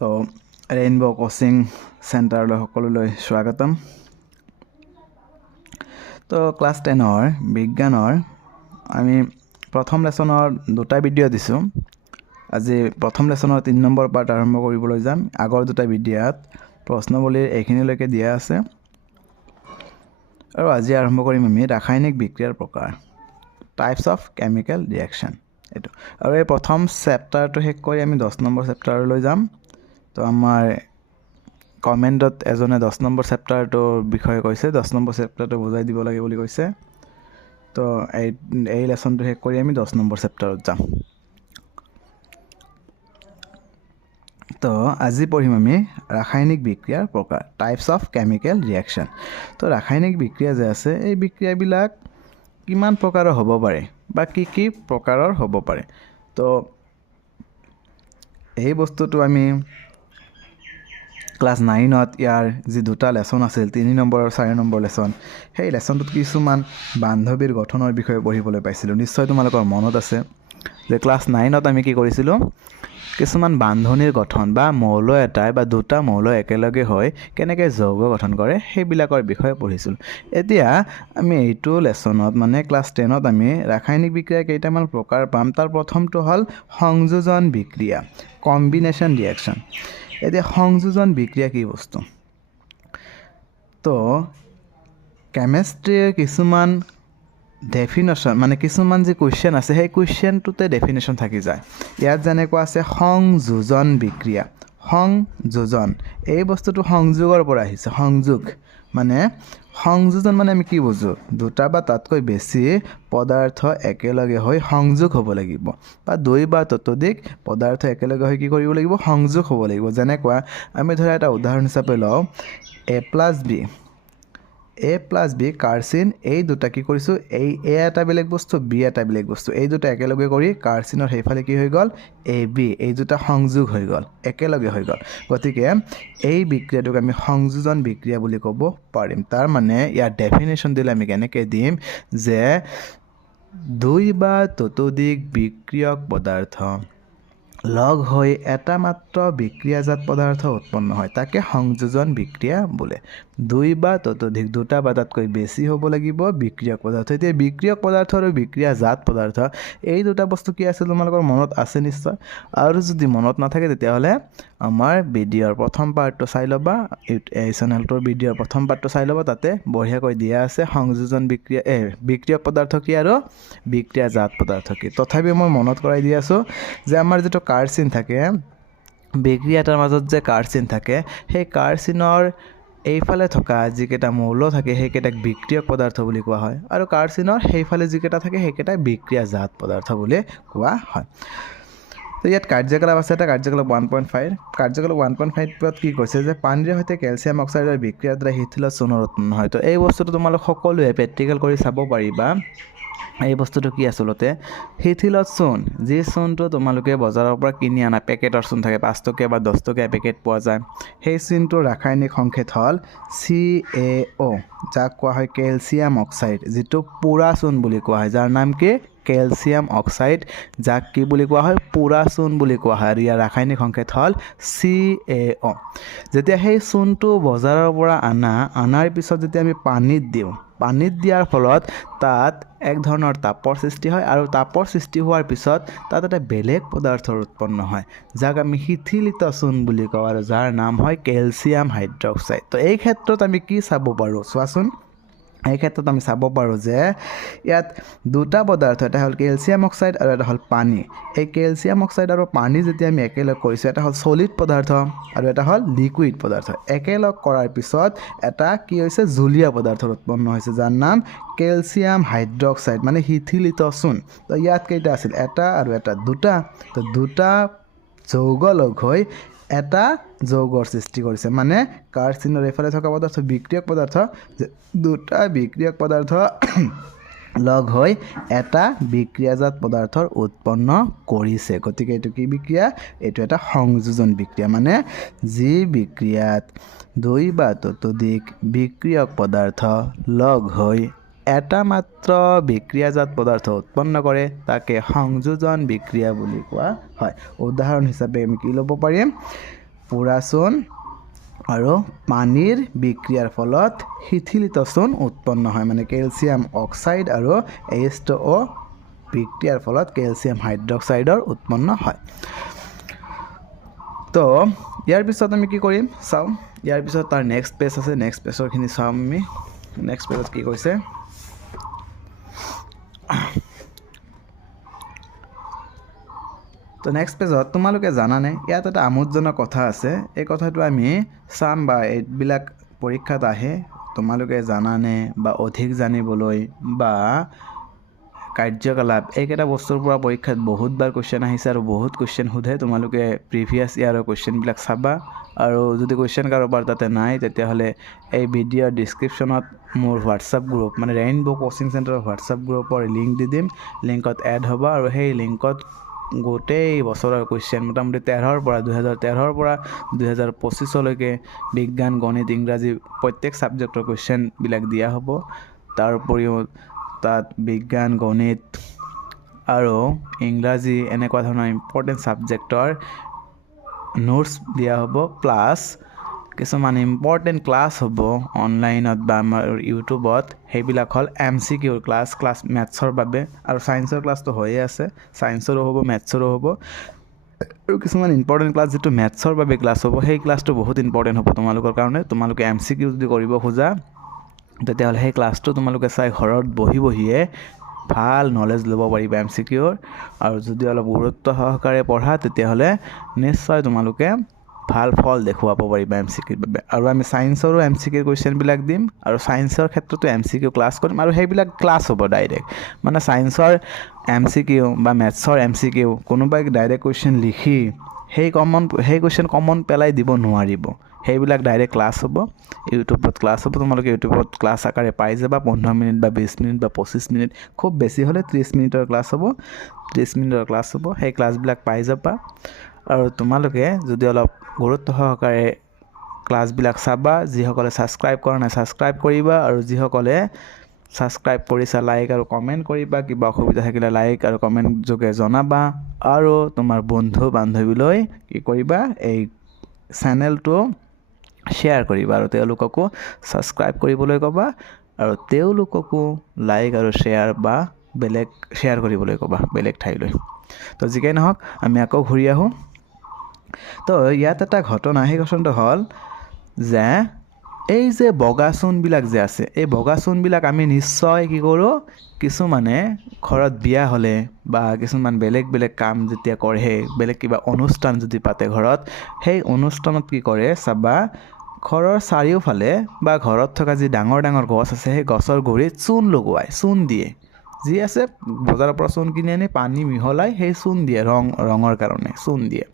তো rainbow coaching চেণ্টাৰলৈ সকলোলৈ স্বাগতম। তো ক্লাছ 10ৰ বিজ্ঞানৰ আমি প্ৰথম লেসনৰ দুটা ভিডিঅ' দিছোঁ। আজি প্ৰথম লেসনৰ 3 নম্বৰ পাৰ্ট আৰম্ভ কৰিবলৈ যাম। আগৰ দুটা ভিডিঅ'ত প্ৰশ্নৱলীৰ এইখিনিলৈকে দিয়া আছে আৰু আজি আৰম্ভ কৰিম আমি ৰাসায়নিক বিক্ৰিয়াৰ প্ৰকাৰ, টাইপছ অফ কেমিকেল ৰিয়েকশ্যন এইটো। আৰু এই প্ৰথম চেপ্টাৰটো শেষ কৰি আমি 10 নম্বৰ চেপ্টাৰলৈ যাম। তো আমাৰ কমেণ্টত এজনে 10 নম্বৰ চেপ্টাৰটোৰ বিষয়ে কৈছে, 10 নম্বৰ চেপ্টাৰটো বুজাই দিব লাগে বুলি কৈছে। তো এই লেসনটো শেষ কৰি আমি 10 নম্বৰ চেপ্টাৰত যাম। তো আজি পঢ়িম আমি ৰাসায়নিক বিক্ৰিয়াৰ প্ৰকাৰ, টাইপছ অফ কেমিকেল ৰিয়েকশ্যন। তো ৰাসায়নিক বিক্ৰিয়া যে আছে, এই বিক্ৰিয়াবিলাক কিমান প্ৰকাৰৰ হ'ব পাৰে বা কি প্ৰকাৰৰ হ'ব পাৰে। তো এই বস্তুটো আমি ক্লাছ 9ত ইয়াৰ যি দুটা লেসন আছিল, 3 নম্বৰ আৰু 4 নম্বৰ লেসন, সেই লেসনটোত কিছুমান বান্ধৱীৰ গঠনৰ বিষয়ে পঢ়িবলৈ পাইছিলোঁ। নিশ্চয় তোমালোকৰ মনত আছে যে ক্লাছ 9ত আমি কি কৰিছিলোঁ, কিছুমান বান্ধনীৰ গঠন বা মৌল এটাই বা দুটা মৌল একেলগে হৈ কেনেকৈ যৌগ গঠন কৰে সেইবিলাকৰ বিষয়ে পঢ়িছিলোঁ। এতিয়া আমি এইটো লেসনত মানে ক্লাছ 10ত আমি ৰাসায়নিক বিক্ৰিয়াৰ কেইটামান প্ৰকাৰ পাম। তাৰ প্ৰথমটো হ'ল সংযোজন বিক্ৰিয়া, কম্বিনেশ্যন ৰিয়েকশ্যন। এতিয়া সংযোজন বিক্ৰিয়া কি বস্তু? তো কেমেষ্ট্ৰিৰ কিছুমান ডেফিনেশ্যন মানে কিছুমান যি কুৱেশ্যন আছে, সেই কুৱেশ্যনটোতে ডেফিনেশ্যন থাকি যায়। ইয়াত যেনেকুৱা আছে সংযোজন বিক্ৰিয়া, সংযোজন এই বস্তুটো সংযোগৰ পৰা আহিছে। সংযোগ মানে সংযোজন মানে আমি কি বুজোঁ, দুটা বা তাতকৈ বেছি পদাৰ্থ একেলগে হৈ সংযোগ হ'ব লাগিব, বা দুই বা ততোধিক পদাৰ্থ একেলগে হৈ কি কৰিব লাগিব, সংযোগ হ'ব লাগিব। যেনেকুৱা আমি ধৰা এটা উদাহৰণ হিচাপে লওঁ, এ প্লাছ বি কাৰ্চিন, এই দুটা কি কৰিছোঁ, এ এটা বেলেগ বস্তু, বি এটা বেলেগ বস্তু, এই দুটা একেলগে কৰি কাৰ্চিনৰ সেইফালে কি হৈ গ'ল, এ বি, এই দুটা সংযোগ হৈ গ'ল, একেলগে হৈ গ'ল। গতিকে এই বিক্ৰিয়াটোক আমি সংযোজন বিক্ৰিয়া বুলি ক'ব পাৰিম। তাৰ মানে ইয়াৰ ডেফিনেশ্যন দিলে আমি কেনেকৈ দিম যে দুই বা ততোধিক বিক্ৰিয়ক পদাৰ্থ লগ হৈ এটা মাত্ৰ বিক্ৰিয়াজাত পদাৰ্থ উৎপন্ন হয়, তাকে সংযোজন বিক্ৰিয়া বোলে। দুই বা ততোধিক, দুটা বা তাতকৈ বেছি হ'ব লাগিব বিক্ৰিয়ক পদাৰ্থ। এতিয়া বিক্ৰিয়ক পদাৰ্থ আৰু বিক্ৰিয়াজাত পদাৰ্থ এই দুটা বস্তু কি আছে তোমালোকৰ মনত আছে নিশ্চয়। আৰু যদি মনত নাথাকে তেতিয়াহ'লে আমাৰ ভিডিঅ'ৰ প্ৰথম পাৰ্টটো চাই ল'বা, এই চেনেলটোৰ ভিডিঅ'ৰ প্ৰথম পাৰ্টটো চাই ল'বা, তাতে বঢ়িয়াকৈ দিয়া আছে সংযোজন বিক্ৰিয়া বিক্ৰিয়ক পদাৰ্থ কি আৰু বিক্ৰিয়াজাত পদাৰ্থ কি। তথাপিও মই মনত কৰাই দি আছোঁ যে আমাৰ যিটো কাৰ্চিন থাকে, বিক্ৰিয়া এটাৰ মাজত যে কাৰ্চিন থাকে, সেই কাৰ্চিনৰ এইফালে থকা যিকেইটা মৌল থাকে সেইকেইটাক বিক্ৰিয়ক পদাৰ্থ বুলি কোৱা হয়, আৰু কাৰ্চিনৰ সেইফালে যিকেইটা থাকে সেইকেইটা বিক্ৰিয়াজাত পদাৰ্থ বুলি কোৱা হয়। তো ইয়াত কাৰ্যকলাপ আছে এটা, কাৰ্যকলাপ 1.5। কাৰ্যকলাপ 1.5ত কি কৈছে যে পানীৰ সৈতে কেলছিয়াম অক্সাইডৰ বিক্ৰিয়াৰ দ্বাৰা শিথিলত চূনৰ উৎপন্ন হয়। তো এই বস্তুটো তোমালোক সকলোৱে প্ৰেক্টিকেল কৰি চাব পাৰিবা। এই বস্তুটো কি আচলতে, শিথিলত চূণ, যি চূণটো তোমালোকে বজাৰৰ পৰা কিনি আনা পেকেটৰ চূণ থাকে, 5 টকীয়া বা 10 টকীয়া পেকেট পোৱা যায়, সেই চূণটোৰ ৰাসায়নিক সংকেত হ'ল CaO, যাক কোৱা হয় কেলছিয়াম অক্সাইড, যিটো পোৰা চূণ বুলি কোৱা হয়, যাৰ নাম কি কেলছিয়াম অক্সাইড, যাক কি বুলি কোৱা হয়, পোৰা চূণ বুলি কোৱা হয়, আৰু ইয়াৰ ৰাসায়নিক সংকেত হ'ল CaO। যেতিয়া সেই চূণটো বজাৰৰ পৰা অনাৰ পিছত যেতিয়া আমি পানীত দিওঁ, পানীত দিয়াৰ ফলত তাত এক ধৰণৰ তাপৰ সৃষ্টি হয়, আৰু তাপৰ সৃষ্টি হোৱাৰ পিছত তাত এটা বেলেগ পদাৰ্থৰ উৎপন্ন হয়, যাক আমি শিথিলিত চূণ বুলি কওঁ, আৰু যাৰ নাম হয় কেলছিয়াম হাইড্ৰক্সাইড। তো এই ক্ষেত্ৰত আমি কি চাব পাৰোঁ চোৱাচোন। এই ক্ষেত্ৰত আমি চাব পাৰোঁ যে ইয়াত দুটা পদাৰ্থ, এটা হ'ল কেলছিয়াম অক্সাইড আৰু এটা হ'ল পানী। এই কেলছিয়াম অক্সাইড আৰু পানী যেতিয়া আমি একেলগ কৰিছোঁ, এটা হ'ল চলিড পদাৰ্থ আৰু এটা হ'ল লিকুইড পদাৰ্থ। একেলগ কৰাৰ পিছত এটা কি হৈছে, জুলীয়া পদাৰ্থৰ উৎপন্ন হৈছে, যাৰ নাম কেলছিয়াম হাইড্ৰক্সাইড, মানে শিথিলিত চূণ। তো ইয়াত কেইটা আছিল, এটা আৰু এটা, দুটা। তো দুটা যৌগ লগ হৈ এটা যৌগৰ সৃষ্টি কৰিছে, মানে কাৰ্চিনৰ এইফালে থকা পদাৰ্থ বিক্ৰিয়ক পদাৰ্থ, দুটা বিক্ৰিয়ক পদাৰ্থ লগ হৈ এটা বিক্ৰিয়াজাত পদাৰ্থৰ উৎপন্ন কৰিছে। গতিকে এইটো কি বিক্ৰিয়া, এইটো এটা সংযোজন বিক্ৰিয়া, মানে যি বিক্ৰিয়াত দুই বা ততোধিক বিক্ৰিয়ক পদাৰ্থ লগ হৈ এটা মাত্ৰ বিক্ৰিয়াজাত পদাৰ্থ উৎপন্ন কৰে, তাকে সংযোজন বিক্ৰিয়া বুলি কোৱা হয়। উদাহৰণ হিচাপে আমি কি ল'ব পাৰিম, পোৰা চূণ আৰু পানীৰ বিক্ৰিয়াৰ ফলত শিথিলিত চূণ উৎপন্ন হয় মানে কেলছিয়াম অক্সাইড আৰু H2O বিক্ৰিয়াৰ ফলত কেলছিয়াম হাইড্ৰক্সাইডৰ উৎপন্ন হয় তো ইয়াৰ পিছত আমি কি কৰিম চাও ইয়াৰ পিছত তাৰ নেক্সট পেজ আছে নেক্সট পেজৰখিনি চাম আমি নেক্সট পেজত কি কৈছে তো নেক্সট পেজত তোমালোকে জানানে ইয়াত এটা আমোদজনক কথা আছে এই কথাটো আমি চাম বা এইবিলাক পৰীক্ষাত আহে তোমালোকে জানানে বা অধিক জানিবলৈ বা কাৰ্যকলাপ এইকেইটা বস্তুৰ পৰা পৰীক্ষাত বহুতবাৰ কোৱেশ্চন আহিছে আৰু বহুত কোৱেশ্চন সোধে তোমালোকে প্ৰিভিয়াছ ইয়াৰৰ কোৱেশ্চনবিলাক চাবা আৰু যদি কোৱেশ্চন কাৰোবাৰ তাতে নাই তেতিয়াহ'লে এই ভিডিঅ'ৰ ডিছক্ৰিপশ্যনত মোৰ হোৱাটছআপ গ্ৰুপ মানে ৰেইনবো কোচিং চেণ্টাৰৰ হোৱাটছআপ গ্ৰুপৰ লিংক দি দিম লিংকত এড হ'ব আৰু সেই লিংকত গোটেই বছৰৰ কোৱেশ্চন মোটামুটি 13ৰ পৰা 2013ৰ পৰা 2025লৈকে বিজ্ঞান গণিত ইংৰাজী প্ৰত্যেক ছাবজেক্টৰ কোৱেশ্চনবিলাক দিয়া হ'ব তাৰ উপৰিও তাত বিজ্ঞান গণিত আৰু ইংৰাজী এনেকুৱা ধৰণৰ ইম্পৰ্টেণ্ট ছাবজেক্টৰ নোটছ দিয়া হ'ব প্লাছ কিছুমান ইম্পৰ্টেণ্ট ক্লাছ হ'ব অনলাইনত বা আমাৰ ইউটিউবত সেইবিলাক হ'ল MCQ ক্লাছ মেথছৰ বাবে আৰু ছায়েন্সৰ ক্লাছটো হৈয়ে আছে ছায়েন্সৰো হ'ব মেথছৰো হ'ব আৰু কিছুমান ইম্পৰ্টেণ্ট ক্লাছ যিটো মেথছৰ বাবে ক্লাছ হ'ব সেই ক্লাছটো বহুত ইম্পৰ্টেণ্ট হ'ব তোমালোকৰ কাৰণে তোমালোকে MCQ যদি কৰিব খোজা তেতিয়াহ'লে সেই ক্লাছটো তোমালোকে চাই ঘৰত বহিয়ে ভাল নলেজ ল'ব পাৰিবা MCQৰ আৰু যদি অলপ গুৰুত্ব সহকাৰে পঢ়া তেতিয়াহ'লে নিশ্চয় তোমালোকে ভাল ফল দেখুৱাব পাৰিবা MCQৰ বাবে আৰু আমি ছায়েন্সৰো MCQ কুৱেশ্যনবিলাক দিম আৰু ছায়েন্সৰ ক্ষেত্ৰতো MCQ ক্লাছ কৰিম আৰু সেইবিলাক ক্লাছ হ'ব ডাইৰেক্ট মানে ছায়েন্সৰ MCQ বা মেথছৰ MCQ কোনোবাই ডাইৰেক্ট কুৱেশ্যন লিখি সেই কুৱেশ্যন কমন পেলাই দিব নোৱাৰিব সেইবিলাক ডাইৰেক্ট ক্লাছ হ'ব ইউটিউবত ক্লাছ হ'ব তোমালোকে ইউটিউবত ক্লাছ আকাৰে পাই যাবা 15 মিনিট বা 20 মিনিট বা 25 মিনিট খুব বেছি হ'লে 30 মিনিটৰ ক্লাছ হ'ব 30 মিনিটৰ ক্লাছ হ'ব সেই ক্লাছবিলাক পাই যাবা আৰু তোমালোকে যদি অলপ গুৰুত্ব সহকাৰে ক্লাছবিলাক চাবা যিসকলে ছাবস্ক্ৰাইব কৰা নাই ছাবস্ক্ৰাইব কৰিবা আৰু যিসকলে ছাবস্ক্ৰাইব কৰিছা লাইক আৰু কমেণ্ট কৰিবা কিবা অসুবিধা থাকিলে লাইক আৰু কমেণ্ট যোগে জনাবা আৰু তোমাৰ বন্ধু বান্ধৱীলৈ কি কৰিবা এই চেনেলটো শ্বেয়াৰ কৰিবা আৰু তেওঁলোককো ছাবস্ক্ৰাইব কৰিবলৈ ক'বা আৰু তেওঁলোককো লাইক আৰু শ্বেয়াৰ বা বেলেগ শ্বেয়াৰ কৰিবলৈ ক'বা বেলেগ ঠাইলৈ তো যিকেই নহওক আমি আকৌ ঘূৰি আহোঁ তো ইয়াত এটা ঘটনা সেই ঘটনাটো হ'ল যে এই যে বগা চূণবিলাক যে আছে এই বগা চূণবিলাক আমি নিশ্চয় কি কৰোঁ কিছুমানে ঘৰত বিয়া হ'লে বা কিছুমান বেলেগ কাম যেতিয়া কৰে বেলেগ কিবা অনুষ্ঠান যদি পাতে ঘৰত সেই অনুষ্ঠানত কি কৰে চাবা ঘৰৰ চাৰিওফালে বা ঘৰত থকা যি ডাঙৰ গছ আছে সেই গছৰ গুৰিত চূণ লগোৱায় চূণ দিয়ে যি আছে বজাৰৰ পৰা চূণ কিনি আনি পানী মিহলাই সেই চূণ দিয়ে ৰঙৰ কাৰণে চূণ দিয়ে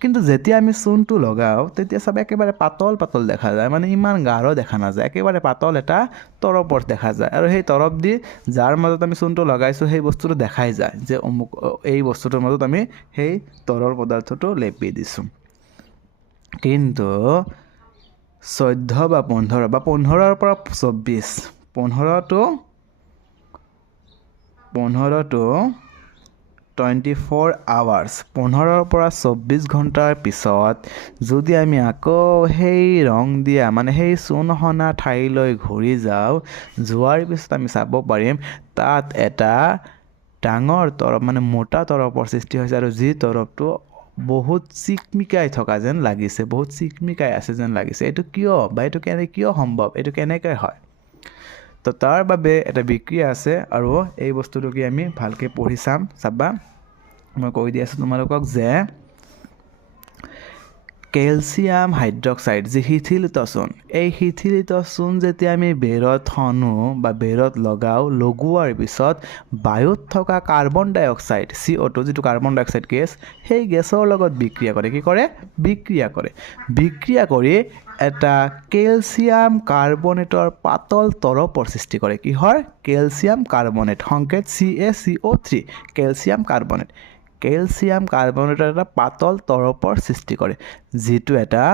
কিন্তু যেতিয়া আমি চূণটো লগাওঁ তেতিয়া চাবা একেবাৰে পাতল দেখা যায় মানে ইমান গাঢ় দেখা নাযায় একেবাৰে পাতল এটা তৰপত দেখা যায় আৰু সেই তৰপ দি যাৰ মাজত আমি চূণটো লগাইছোঁ সেই বস্তুটো দেখাই যায় যে অমুক এই বস্তুটোৰ মাজত আমি সেই তৰল পদাৰ্থটো লেপি দিছোঁ কিন্তু 14 বা 15 বা 15ৰ পৰা 24 15 to 24 আৱাৰ্ছ 15ৰ পৰা 24 ঘণ্টাৰ পিছত যদি আমি আকৌ সেই ৰং দিয়া মানে সেই চূণসনা ঠাইলৈ ঘূৰি যোৱাৰ পিছত আমি চাব পাৰিম তাত এটা ডাঙৰ তৰপ মানে মোটা তৰপৰ সৃষ্টি হৈছে আৰু যি তৰপটো বহুত চিকমিকাই থকা যেন লাগিছে বহুত চিকমিকাই আছে যেন লাগিছে এইটো কিয় বা এইটো কিয় সম্ভৱ এইটো কেনেকৈ হয় তো তাৰ বাবে এটা বিক্ৰিয়া আছে আৰু এই বস্তুটো কি আমি ভালকৈ পঢ়ি চাবা মই কৈ দি আছোঁ তোমালোকক যে কেলছিয়াম হাইড্ৰক্সাইড যি শিথিলিত চূণ এই শিথিলিত চূণ যেতিয়া আমি বেৰত সনো বা বেৰত লগোৱাৰ পিছত বায়ুত থকা কাৰ্বন ডাই অক্সাইড CO2 যিটো কাৰ্বন ডাই অক্সাইড গেছ সেই গেছৰ লগত বিক্ৰিয়া কৰে কি কৰে বিক্ৰিয়া কৰি এটা কেলছিয়াম কাৰ্বনেটৰ পাতল তৰপৰ সৃষ্টি কৰে কিহৰ কেলছিয়াম কাৰ্বনেট সংকেত CaCO3 কেলছিয়াম কাৰ্বনেটৰ এটা পাতল তৰপৰ সৃষ্টি কৰে যিটো এটা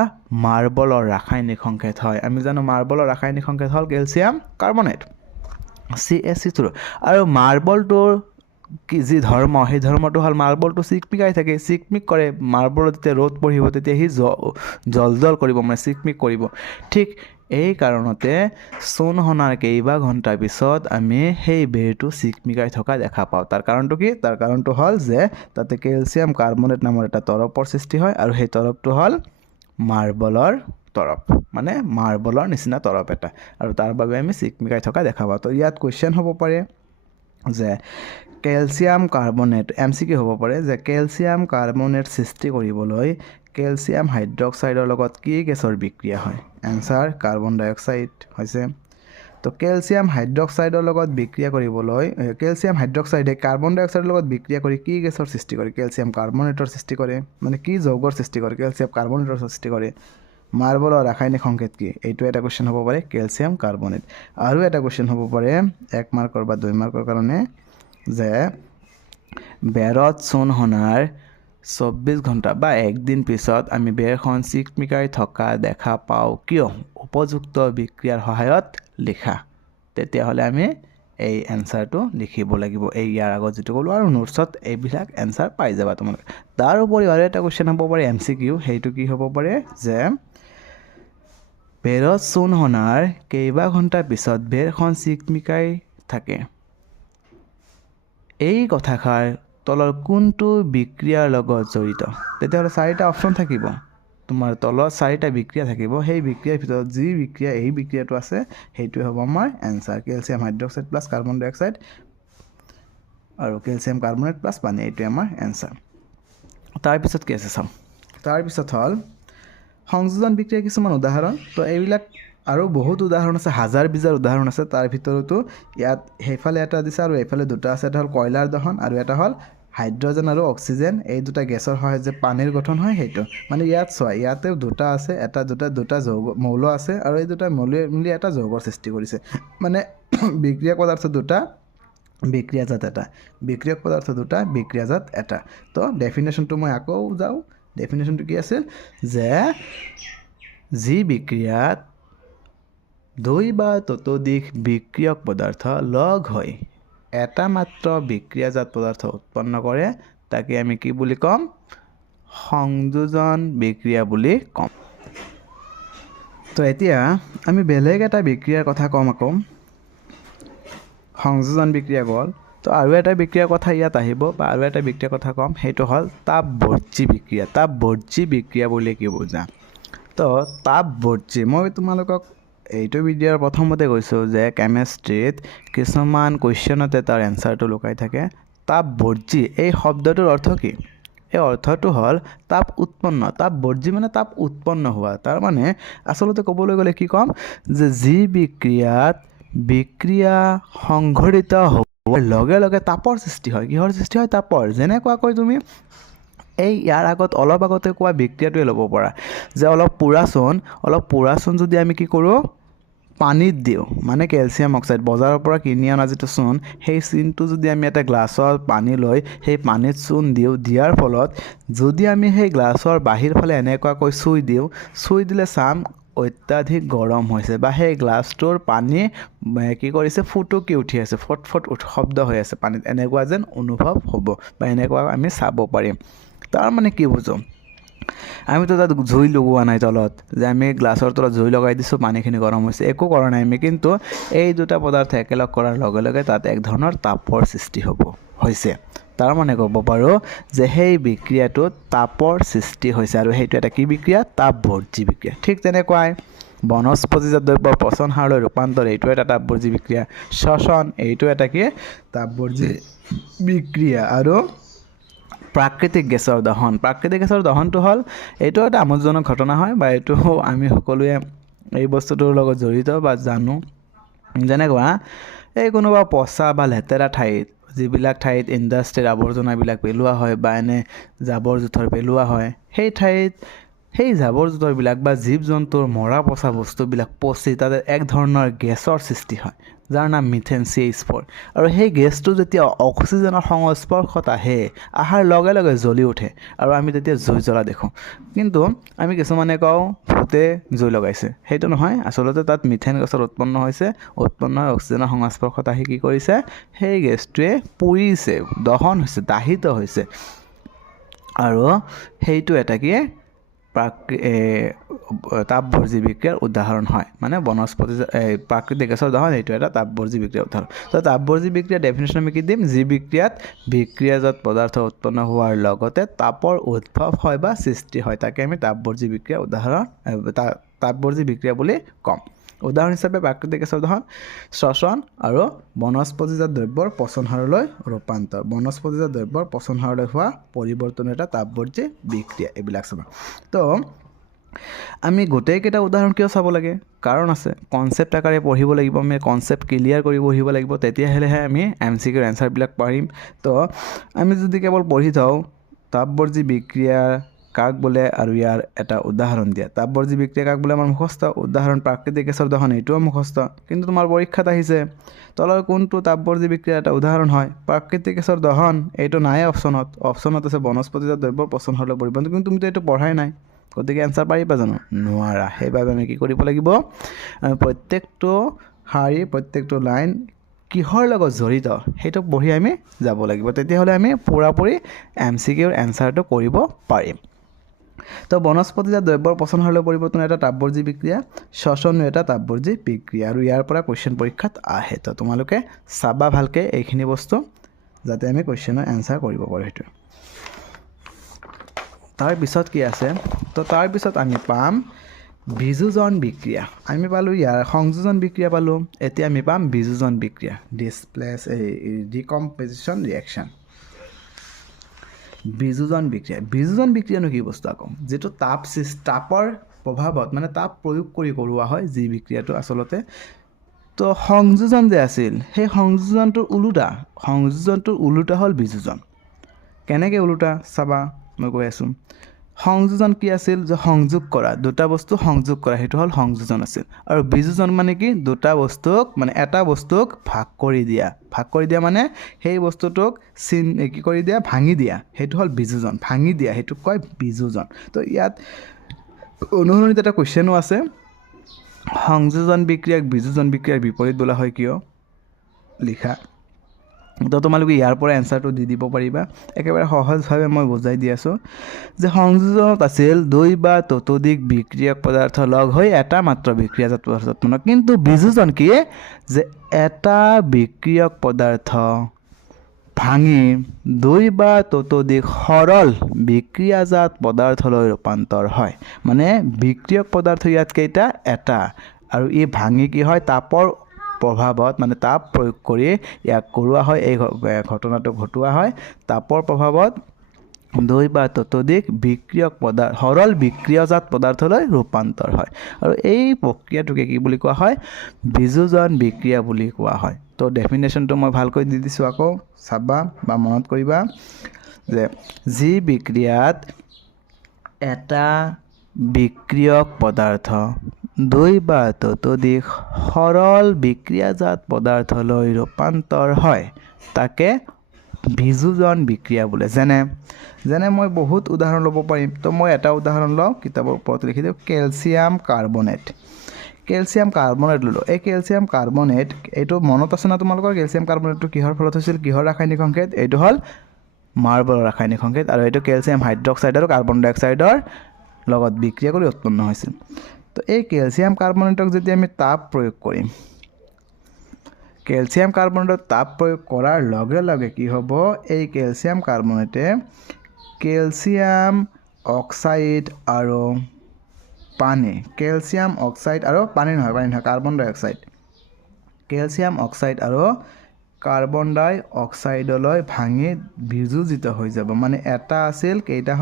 মাৰ্বলৰ ৰাসায়নিক সংকেত হয় আমি জানো মাৰ্বলৰ ৰাসায়নিক সংকেত হ'ল কেলছিয়াম কাৰ্বনেট CaC3 আৰু মাৰ্বলটোৰ কি যি ধৰ্ম সেই ধৰ্মটো হ'ল মাৰ্বলটো চিকমিকাই থাকে, চিকমিক কৰে। মাৰ্বলত যেতিয়া ৰ'দ পৰিব তেতিয়া সি জল কৰিব, মানে চিকমিক কৰিব। ঠিক এই কাৰণতে চূণসনাৰ কেইবা ঘণ্টাৰ পিছত আমি সেই বেৰটো চিকমিকাই থকা দেখা পাওঁ। তাৰ কাৰণটো কি? তাৰ কাৰণটো হ'ল যে তাতে কেলছিয়াম কাৰ্বনেট নামৰ এটা তৰপৰ সৃষ্টি হয়, আৰু সেই তৰপটো হ'ল মাৰ্বলৰ তৰপ, মানে মাৰ্বলৰ নিচিনা তৰপ এটা, আৰু তাৰ বাবে আমি চিকমিকাই থকা দেখা পাওঁ। তো ইয়াত কুৱেশ্যন হ'ব পাৰে যে কেলছিয়াম কাৰ্বনেট, MCQ হ'ব পাৰে যে কেলছিয়াম কাৰ্বনেট সৃষ্টি কৰিবলৈ কেলছিয়াম হাইড্ৰক্সাইডৰ লগত কি গেছৰ বিক্ৰিয়া হয়? এনচাৰ কাৰ্বন ডাই অক্সাইড হৈছে। তো কেলছিয়াম হাইড্ৰক্সাইডৰ লগত বিক্ৰিয়া কৰিবলৈ কেলছিয়াম হাইড্ৰক্সাইডে কাৰ্বন ডাই অক্সাইডৰ লগত বিক্ৰিয়া কৰি কি গেছৰ সৃষ্টি কৰে? কেলছিয়াম কাৰ্বনেটৰ সৃষ্টি কৰে। মানে কি যৌগৰ সৃষ্টি কৰে? কেলছিয়াম কাৰ্বনেটৰ সৃষ্টি কৰে। মাৰ্বলৰ ৰাসায়নিক সংকেত কি? এইটো এটা কুৱেশ্যন হ'ব পাৰে, কেলছিয়াম কাৰ্বনেট। আৰু এটা কুৱেশ্যন হ'ব পাৰে 1 মাৰ্কৰ বা 2 মাৰ্কৰ কাৰণে যে বেৰত চূণসনাৰ 24 ঘণ্টা বা 1 দিন পিছত আমি বেৰখন চিকমিকাই থকা দেখা পাওঁ কিয়? উপযুক্ত বিক্ৰিয়াৰ সহায়ত লিখা। তেতিয়াহ'লে আমি এই এনচাৰটো লিখিব লাগিব, এই ইয়াৰ আগত যিটো ক'লোঁ, আৰু নোটছত এইবিলাক এনচাৰ পাই যাবা তোমালোকে। তাৰ উপৰিও আৰু এটা কুৱেশ্যন হ'ব পাৰে MCQ, সেইটো কি হ'ব পাৰে যে বেৰত চূণসনাৰ কেইবা ঘণ্টাৰ পিছত বেৰখন চিকমিকাই থাকে। এই কথাষাৰ তলৰ কোনটো বিক্ৰিয়াৰ লগত জড়িত? তেতিয়াহ'লে 4টা অপশ্যন থাকিব, তোমাৰ তলত 4টা বিক্ৰিয়া থাকিব। সেই বিক্ৰিয়াৰ ভিতৰত যি বিক্ৰিয়া এই বিক্ৰিয়াটো আছে সেইটোৱে হ'ব আমাৰ answer, calcium hydroxide plus carbon dioxide আৰু কেলছিয়াম কাৰ্বনেট প্লাছ পানী, এইটোৱে আমাৰ এনচাৰ। তাৰপিছত কি আছে চাওঁ। তাৰপিছত হ'ল সংযোজন বিক্ৰিয়াৰ কিছুমান উদাহৰণ। তো এইবিলাক আৰু বহুত উদাহৰণ আছে, হাজাৰ বিজাৰ উদাহৰণ আছে। তাৰ ভিতৰতো ইয়াত সেইফালে এটা দিছে আৰু এইফালে দুটা আছে। এটা হ'ল কয়লাৰ দহন আৰু এটা হ'ল হাইড্ৰজেন আৰু অক্সিজেন, এই দুটা গেছৰ সহায়ত যে পানীৰ গঠন হয় সেইটো। মানে ইয়াত চোৱা, ইয়াতেও দুটা আছে, দুটা যৌগ মৌল আছে, আৰু এই দুটা মৌলে মিলি এটা যৌগৰ সৃষ্টি কৰিছে। মানে বিক্ৰিয়ক পদাৰ্থ দুটা, বিক্ৰিয়াজাত এটা, বিক্ৰিয়ক পদাৰ্থ দুটা, বিক্ৰিয়াজাত এটা। তো ডেফিনেশ্যনটো মই আকৌ যাওঁ। ডেফিনেশ্যনটো কি আছিল যে যি বিক্ৰিয়াত 2 বা ততোধিক বিক্ৰিয়ক পদাৰ্থ লগ হৈ এটা মাত্ৰ বিক্ৰিয়াজাত পদাৰ্থ উৎপন্ন কৰে তাকে আমি কি বুলি ক'ম? সংযোজন বিক্ৰিয়া বুলি ক'ম। তো এতিয়া আমি বেলেগ এটা বিক্ৰিয়াৰ কথা ক'ম আকৌ। সংযোজন বিক্ৰিয়া গ'ল, তো আৰু এটা বিক্ৰিয়াৰ কথা ইয়াত আহিব, বা আৰু এটা বিক্ৰিয়াৰ কথা ক'ম, সেইটো হ'ল তাপবৰ্জী বিক্ৰিয়া। তাপবৰ্জী বিক্ৰিয়া বুলি কি বুজা? তো তাপবৰ্জী, মই তোমালোকক এইটো ভিডিঅ'ৰ প্ৰথমতে কৈছোঁ যে কেমেষ্ট্ৰিত কিছুমান কুৱেশ্যনতে তাৰ এনচাৰটো লুকাই থাকে। তাপবৰ্জী এই শব্দটোৰ অৰ্থ কি? এই অৰ্থটো হ'ল তাপ উৎপন্ন। তাপবৰ্জী মানে তাপ উৎপন্ন হোৱা। তাৰমানে আচলতে ক'বলৈ গ'লে কি ক'ম যে যি বিক্ৰিয়াত বিক্ৰিয়া সংঘটিত হোৱাৰ লগে লগে তাপৰ সৃষ্টি হয়। কিহৰ সৃষ্টি হয়? তাপৰ। যেনেকুৱাকৈ তুমি এই ইয়াৰ আগত অলপ আগতে কোৱা বিক্ৰিয়াটোৱে ল'ব পৰা যে অলপ পোৰা চূণ যদি আমি কি কৰোঁ? পানীত দিওঁ, মানে কেলছিয়াম অক্সাইড বজাৰৰ পৰা কিনি অনা যিটো চূণ, সেই চূণটো যদি আমি এটা গ্লাছৰ পানী লৈ সেই পানীত চূণ দিয়াৰ ফলত যদি আমি সেই গ্লাছৰ বাহিৰ ফালে এনেকুৱাকৈ চুই দিলে চাম অত্যাধিক গৰম হৈছে, বা সেই গ্লাছটোৰ পানী কি কৰিছে? ফুটুকি উঠি আছে, ফট শব্দ হৈ আছে পানীত, এনেকুৱা যেন অনুভৱ হ'ব, বা এনেকুৱা আমি চাব পাৰিম। তাৰ মানে কি বুজো? আমিতো তাত জুই লগোৱা নাই তলত, যে আমি গ্লাছৰ তলত জুই লগাই দিছোঁ, পানীখিনি গৰম হৈছে, একো কৰা নাই আমি। কিন্তু এই দুটা পদাৰ্থ একেলগ কৰাৰ লগে লগে তাত এক ধৰণৰ তাপৰ সৃষ্টি হৈছে। তাৰ মানে ক'ব পাৰোঁ যে সেই বিক্ৰিয়াটোত তাপৰ সৃষ্টি হৈছে, আৰু সেইটো এটা কি বিক্ৰিয়া? তাপবৰ্জী বিক্ৰিয়া। ঠিক তেনেকুৱাই বনস্পতিজাত দ্ৰব্যৰ পচন সাৰলৈ ৰূপান্তৰ, এইটো এটা তাপবৰ্জী বিক্ৰিয়া। শ্বসন, এইটো এটা কি? তাপবৰ্জী বিক্ৰিয়া। আৰু প্ৰাকৃতিক গেছৰ দহন, প্ৰাকৃতিক গেছৰ দহনটো হ'ল এইটো এটা আমোদজনক ঘটনা হয়, বা এইটো আমি সকলোৱে এই বস্তুটোৰ লগত জড়িত বা জানো। যেনেকুৱা এই কোনোবা পচা বা লেতেৰা ঠাইত, যিবিলাক ঠাইত ইণ্ডাষ্ট্ৰিৰ আৱৰ্জনাবিলাক পেলোৱা হয় বা এনে জাবৰ জোঁথৰ পেলোৱা হয়, সেই ঠাইত সেই জাবৰ জোঁথৰবিলাক বা জীৱ জন্তুৰ মৰা পচা বস্তুবিলাক পচি তাতে এক ধৰণৰ গেছৰ সৃষ্টি হয়, যাৰ নাম মিথেন CH4। আৰু সেই গেছটো যেতিয়া অক্সিজেনৰ সংস্পৰ্শত অহাৰ লগে লগে জ্বলি উঠে, আৰু আমি তেতিয়া জুই জ্বলা দেখোঁ। কিন্তু আমি কিছুমানে কওঁ ভূত বহুতে জুই লগাইছে সেইটো নহয় আচলতে তাত মিথেন গেছৰ উৎপন্ন হৈছে উৎপন্ন হৈ অক্সিজেনৰ সংস্পৰ্শত আহি কি কৰিছে সেই গেছটোৱে পুৰিছে দহন হৈছে দাহিত হৈছে আৰু সেইটো এটা কি তাপবৰ্জি বিক্ৰিয়াৰ উদাহৰণ হয় মানে বনস্পতি প্ৰাকৃতিক গেছৰ উদাহৰণ এইটো এটা তাপবৰ্জি বিক্ৰিয়াৰ উদাহৰণ তো তাপবৰ্জি বিক্ৰিয়াৰ ডেফিনেশ্যন আমি কি দিম যি বিক্ৰিয়াত বিক্ৰিয়াজাত পদাৰ্থ উৎপন্ন হোৱাৰ লগতে তাপৰ উদ্ভৱ হয় বা সৃষ্টি হয় তাকে আমি তাপবৰ্জি বিক্ৰিয়াৰ উদাহৰণ তাপবৰ্জি বিক্ৰিয়া বুলি ক'ম উদাহৰণ হিচাপে প্ৰাকৃতিক গেছৰ উদাহৰণ শ্বসন আৰু বনস্পতিজাত দ্ৰব্যৰ পচন সাৰলৈ ৰূপান্তৰ বনস্পতিজাত দ্ৰব্যৰ পচন সাৰলৈ হোৱা পৰিৱৰ্তন এটা তাপবৰ্জি বিক্ৰিয়া এইবিলাক চাবা তো আমি গোটেইকেইটা উদাহৰণ কিয় চাব লাগে কাৰণ আছে কনচেপ্ট আকাৰে পঢ়িব লাগিব আমি কনচেপ্ট ক্লিয়াৰ কৰি পঢ়িব লাগিব তেতিয়াহ'লেহে আমি MCQৰ এনচাৰবিলাক পাৰিম তো আমি যদি কেৱল পঢ়ি যাওঁ তাপবৰ্জি বিক্ৰিয়া কাক বোলে আৰু ইয়াৰ এটা উদাহৰণ দিয়া তাপবৰ্জি বিক্ৰিয়া কাক বোলে আমাৰ মুখস্থ উদাহৰণ প্ৰাকৃতিক গেছৰ উদাহৰণ এইটোও মুখস্থ কিন্তু তোমাৰ পৰীক্ষাত আহিছে তলৰ কোনটো তাপবৰ্জি বিক্ৰিয়াৰ এটা উদাহৰণ হয় প্ৰাকৃতিক গেছৰ দহন এইটো নাই অপশ্যনত আছে বনস্পতিজাত দ্ৰব্যৰ পচন সাৰলৈ পৰিৱৰ্তন কিন্তু তুমিতো এইটো পঢ়াই নাই গতিকে এনচাৰ পাৰিবা জানো নোৱাৰা সেইবাবে আমি কি কৰিব লাগিব প্ৰত্যেকটো শাৰী প্ৰত্যেকটো লাইন কিহৰ লগত জড়িত সেইটো পঢ়ি আমি যাব লাগিব তেতিয়াহ'লে আমি পুৰাপুৰি MCQৰ এনচাৰটো কৰিব পাৰিম তো বনস্পতিজাত দ্ৰব্যৰ পচন সাৰলৈ পৰিৱৰ্তন এটা তাপবৰ্জি বিক্ৰিয়া শ্বসনো এটা তাপবৰ্জি বিক্ৰিয়া আৰু ইয়াৰ পৰা কুৱেশ্যন পৰীক্ষাত আহে তো তোমালোকে চাবা ভালকৈ এইখিনি বস্তু যাতে আমি কুৱেশ্যনৰ এনচাৰ কৰিব পাৰোঁ সেইটো তাৰপিছত কি আছে তো তাৰপিছত আমি পাম বিযোজন বিক্ৰিয়া আমি পালোঁ ইয়াৰ সংযোজন বিক্ৰিয়া পালোঁ এতিয়া আমি পাম বিযোজন বিক্ৰিয়া ডিকম্পজিশ্যন ৰিয়েকশ্যন বিযোজন বিক্ৰিয়ানো কি বস্তু আকৌ যিটো তাপৰ প্ৰভাৱত মানে তাপ প্ৰয়োগ কৰি কৰোৱা হয় যি বিক্ৰিয়াটো আচলতে তো সংযোজন যে আছিল সেই সংযোজনটোৰ ওলোটা হ'ল বিযোজন কেনেকৈ ওলোটা চাবা মই কৈ আছোঁ সংযোজন কি আছিল যে সংযোগ কৰা দুটা বস্তু সংযোগ কৰা সেইটো হ'ল সংযোজন আছিল আৰু বিযোজন মানে কি দুটা বস্তুক মানে এটা বস্তুক ভাগ কৰি দিয়া মানে সেই বস্তুটোক কি কৰি দিয়া ভাঙি দিয়া সেইটো হ'ল বিযোজন ভাঙি দিয়া সেইটোক কয় বিযোজন তো ইয়াত অনুসৰণিত এটা কুৱেশ্যনো আছে সংযোজন বিক্ৰিয়াক বিযোজন বিক্ৰিয়াৰ বিপৰীত বোলা হয় কিয় লিখা তো তোমালোকে ইয়াৰ পৰা এনচাৰটো দি দিব পাৰিবা একেবাৰে সহজভাৱে মই বুজাই দি আছোঁ যে সংযোজনত আছিল দুই বা ততোধিক বিক্ৰিয়ক পদাৰ্থ লগ হৈ এটা মাত্ৰ বিক্ৰিয়াজাত পদাৰ্থ উৎপন্ন কিন্তু বিযোজন কি যে এটা বিক্ৰিয়ক পদাৰ্থ ভাঙি দুই বা ততোধিক সৰল বিক্ৰিয়াজাত পদাৰ্থলৈ ৰূপান্তৰ হয় মানে বিক্ৰিয়ক পদাৰ্থ ইয়াত কেইটা এটা আৰু ই ভাঙি কি হয় তাপৰ প্ৰভাৱত মানে তাপ প্ৰয়োগ কৰি ইয়াক কৰোৱা হয় এই ঘটনাটো ঘটোৱা হয় তাপৰ প্ৰভাৱত দুই বা ততোধিক বিক্ৰিয়ক পদাৰ্থ সৰল বিক্ৰিয়াজাত পদাৰ্থলৈ ৰূপান্তৰ হয় আৰু এই প্ৰক্ৰিয়াটোকে কি বুলি কোৱা হয় বিযোজন বিক্ৰিয়া বুলি কোৱা হয় তো ডেফিনেশ্যনটো মই ভালকৈ দি দিছোঁ আকৌ চাবা বা মনত কৰিবা যে যি বিক্ৰিয়াত এটা বিক্ৰিয়ক পদাৰ্থ দুই বা ততোধিক সৰল বিক্ৰিয়াজাত পদাৰ্থলৈ ৰূপান্তৰ হয় তাকে বিযোজন বিক্ৰিয়া বোলে যেনে মই বহুত উদাহৰণ ল'ব পাৰিম তো মই এটা উদাহৰণ লওঁ কিতাপৰ ওপৰত লিখি দিওঁ কেলছিয়াম কাৰ্বনেট ল'লোঁ এই কেলছিয়াম কাৰ্বনেট এইটো মনত আছে না তোমালোকৰ কেলছিয়াম কাৰ্বনেটটো কিহৰ ফলত হৈছিল কিহৰ ৰাসায়নিক সংকেত এইটো হ'ল মাৰ্বলৰ ৰাসায়নিক সংকেত আৰু এইটো কেলছিয়াম হাইড্ৰক্সাইড আৰু কাৰ্বন ডাই অক্সাইডৰ লগত বিক্ৰিয়া কৰি উৎপন্ন হৈছিল তো এই কেলছিয়াম কাৰ্বনেটক যদি আমি তাপ প্ৰয়োগ কৰিম কেলছিয়াম কাৰ্বনেটত তাপ প্ৰয়োগ কৰাৰ লগে লগে কি হ'ব এই কেলছিয়াম কাৰ্বনেটে কেলছিয়াম অক্সাইড আৰু পানী নহয় কাৰ্বন ডাই অক্সাইড কেলছিয়াম অক্সাইড আৰু কাৰ্বন ডাই অক্সাইডলৈ ভাঙি বিযোজিত হৈ যাব মানে এটা আছিল কেইটা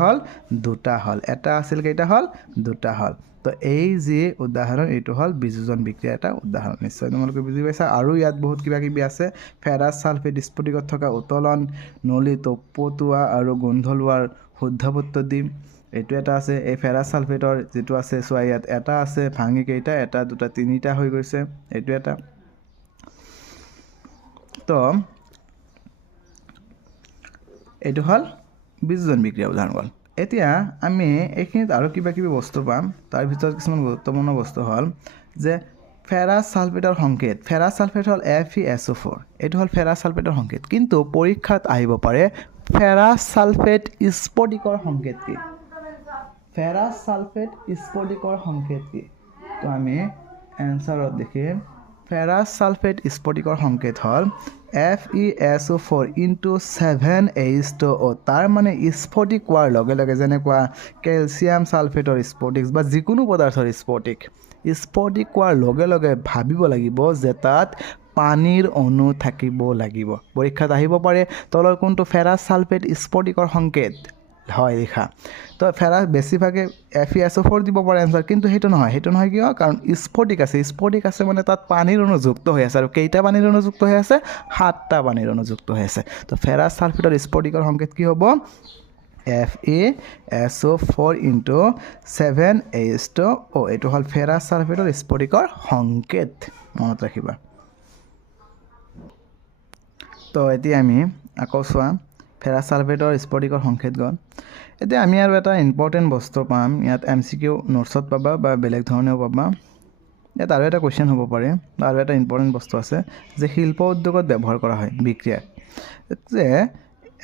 হ'ল দুটা হ'ল তো এই যি উদাহৰণ এইটো হ'ল বিযোজন বিক্ৰিয়াৰ এটা উদাহৰণ নিশ্চয় তোমালোকে বুজি পাইছা আৰু ইয়াত বহুত কিবা কিবি আছে ফেৰাছ ছালফেট স্ফটিকত থকা উতলন নলী তপোৱা আৰু গোন্ধ লোৱাৰ শুদ্ধপত্য দিম এইটো এটা আছে এই ফেৰাছ ছালফেটৰ যিটো আছে চোৱা ইয়াত এটা আছে ভাঙি কেইটা এটা দুটা তিনিটা হৈ গৈছে এইটো এটা তো এইটো হ'ল বিযোজন বিক্ৰিয়া উদাহৰণ হ'ল এতিয়া আমি এইখিনিত আৰু কিবা কিবি বস্তু পাম তাৰ ভিতৰত কিছুমান গুৰুত্বপূৰ্ণ বস্তু হ'ল যে ফেৰাছ ছালফেটৰ সংকেত ফেৰাছ ছালফেট হ'ল FeSO4 এইটো হ'ল ফেৰাছ ছালফেটৰ সংকেত কিন্তু পৰীক্ষাত আহিব পাৰে ফেৰাছ ছালফেট স্ফটিকৰ সংকেত কি ফেৰাছ ছালফেট স্ফটিকৰ সংকেত কি তো আমি এনসাৰত দেখিম ফেৰাছ ছালফেট স্ফটিকৰ সংকেত হ'ল FeSO4 into 7H2O তাৰ মানে স্ফটিক হোৱাৰ লগে লগে যেনেকুৱা কেলছিয়াম ছালফেটৰ স্ফটিক বা যিকোনো পদাৰ্থৰ স্ফটিক হোৱাৰ লগে লগে ভাবিব লাগিব যে তাত পানীৰ অণু থাকিব লাগিব পৰীক্ষাত আহিব পাৰে তলৰ কোনটো ফেৰাছ ছালফেট স্ফটিকৰ সংকেত হয় লিখা তো ফেৰাছ বেছিভাগে FeSO4 দিব পাৰে এনসাৰ কিন্তু সেইটো নহয় কিয় কাৰণ স্ফটিক আছে মানে তাত পানীৰ অণু যুক্ত হৈ আছে আৰু কেইটা পানীৰ অণু যুক্ত হৈ আছে 7টা পানীৰ অণু যুক্ত হৈ আছে তো ফেৰাছ ছালফেটৰ স্ফটিকৰ সংকেত কি হ'ব FeSO4 into 7H2O এইটো হ'ল ফেৰাছ ছালফেটৰ স্ফটিকৰ সংকেত মনত ৰাখিবা তো এতিয়া আমি আকৌ চোৱা ফেৰাছ ছালফেটৰ স্ফটিকৰ সংকেত গ'ল এতিয়া আমি আৰু এটা ইম্পৰ্টেণ্ট বস্তু পাম ইয়াত MCQ নোটছত পাবা বা বেলেগ ধৰণেও পাবা ইয়াত আৰু এটা কুৱেশ্যন হ'ব পাৰে আৰু এটা ইম্পৰ্টেণ্ট বস্তু আছে যে শিল্প উদ্যোগত ব্যৱহাৰ কৰা হয় বিক্ৰিয়া যে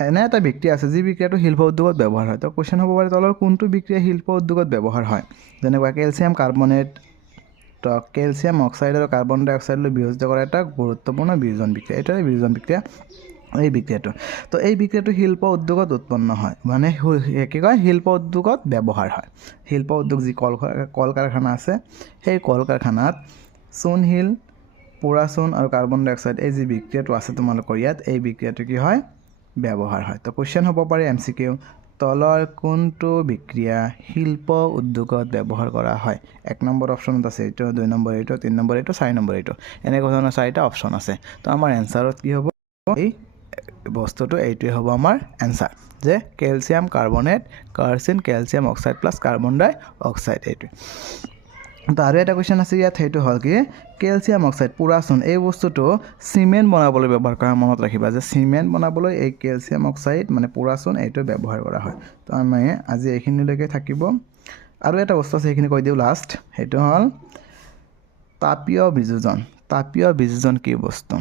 এনে এটা বিক্ৰিয়া আছে যি বিক্ৰিয়াটো শিল্প উদ্যোগত ব্যৱহাৰ হয় তো কুৱেশ্যন হ'ব পাৰে তলৰ কোনটো বিক্ৰিয়া শিল্প উদ্যোগত ব্যৱহাৰ হয় যেনেকুৱা কেলছিয়াম কাৰ্বনেট কেলছিয়াম অক্সাইড আৰু কাৰ্বন ডাই অক্সাইডলৈ বিয়োজিত কৰা এটা গুৰুত্বপূৰ্ণ বিয়োজন বিক্ৰিয়া এইটোৱে বিয়োজন বিক্ৰিয়া এই বিক্ৰিয়াটো তো এই বিক্ৰিয়াটো শিল্প উদ্যোগত উৎপন্ন হয় মানে কি কয় শিল্প উদ্যোগত ব্যৱহাৰ হয় শিল্প উদ্যোগ যি কল কাৰখানা আছে সেই কল কাৰখানাত চূণশিল পোৰা চূণ আৰু কাৰ্বন ডাই অক্সাইড এই যি বিক্ৰিয়াটো আছে তোমালোকৰ ইয়াত এই বিক্ৰিয়াটো কি হয় ব্যৱহাৰ হয় তো কুৱেশ্যন হ'ব পাৰে MCQ তলৰ কোনটো বিক্ৰিয়া শিল্প উদ্যোগত ব্যৱহাৰ কৰা হয় 1 নম্বৰ অপশ্যনত আছে এইটো 2 নম্বৰ এইটো 3 নম্বৰ এইটো 4 নম্বৰ এইটো এনেকুৱা ধৰণৰ 4টা অপশ্যন আছে তো আমাৰ এনসাৰত কি হ'ব এই বস্তুটো এইটোৱে হ'ব আমাৰ এনসাৰ যে কেলছিয়াম কাৰ্বনেট কাৰ্চিন calcium oxide plus carbon dioxide এইটো তো আৰু এটা কুৱেশ্যন আছে ইয়াত সেইটো হ'ল কি কেলছিয়াম অক্সাইড পোৰা চূণ এই বস্তুটো চিমেণ্ট বনাবলৈ ব্যৱহাৰ কৰা মনত ৰাখিবা যে চিমেণ্ট বনাবলৈ এই কেলছিয়াম অক্সাইড মানে পোৰা চূণ এইটো ব্যৱহাৰ কৰা হয় তো আমি আজি এইখিনিলৈকে থাকিব আৰু এটা বস্তু আছে সেইখিনি কৈ দিওঁ লাষ্ট সেইটো হ'ল তাপীয় বিযোজন কি বস্তু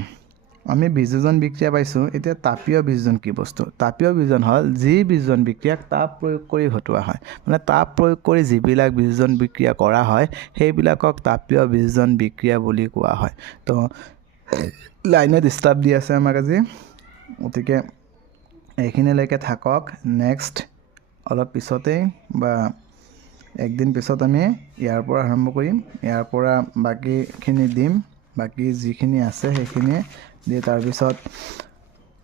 আমি বিযোজন বিক্ৰিয়া পাইছোঁ এতিয়া তাপীয় বিযোজন কি বস্তু তাপীয় বিযোজন হ'ল যি বিযোজন বিক্ৰিয়াক তাপ প্ৰয়োগ কৰি ঘটোৱা হয় মানে তাপ প্ৰয়োগ কৰি যিবিলাক বিযোজন বিক্ৰিয়া কৰা হয় সেইবিলাকক তাপীয় বিযোজন বিক্ৰিয়া বুলি কোৱা হয় তো লাইনে ডিষ্টাৰ্ব দি আছে আমাক আজি গতিকে এইখিনিলৈকে থাকক নেক্সট অলপ পিছতেই বা একদিন পিছত আমি ইয়াৰ পৰা আৰম্ভ কৰিম ইয়াৰ পৰা বাকীখিনি দিম বাকী যিখিনি আছে সেইখিনি দিয়ে তাৰপিছত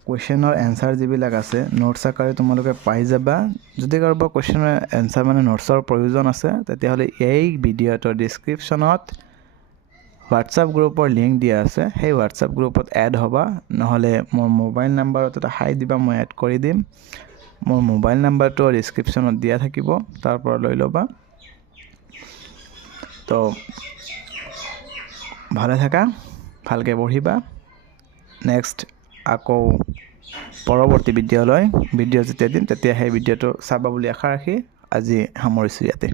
কুৱেশ্যনৰ এনসাৰ যিবিলাক আছে নোটছ আকাৰে তোমালোকে পাই যাবা যদি কাৰোবাৰ কুৱেশ্যনৰ এনসাৰ মানে নোটছৰ প্ৰয়োজন আছে তেতিয়াহ'লে এই ভিডিঅ'টোৰ ডিছক্ৰিপশ্যনত হোৱাটছআপ গ্ৰুপৰ লিংক দিয়া আছে সেই হোৱাটছআপ গ্ৰুপত এড হ'বা নহ'লে মোৰ মোবাইল নাম্বাৰত এটা হাই দিবা মই এড কৰি দিম মোৰ মোবাইল নাম্বাৰটো ডিছক্ৰিপশ্যনত দিয়া থাকিব তাৰ পৰা লৈ ল'বা তো ভালে থাকা ভালকৈ পঢ়িবা নেক্সট আকৌ পৰৱৰ্তী ভিডিঅ' যেতিয়া দিম তেতিয়া সেই ভিডিঅ'টো চাবা বুলি আশা ৰাখি আজি সামৰিছোঁ ইয়াতে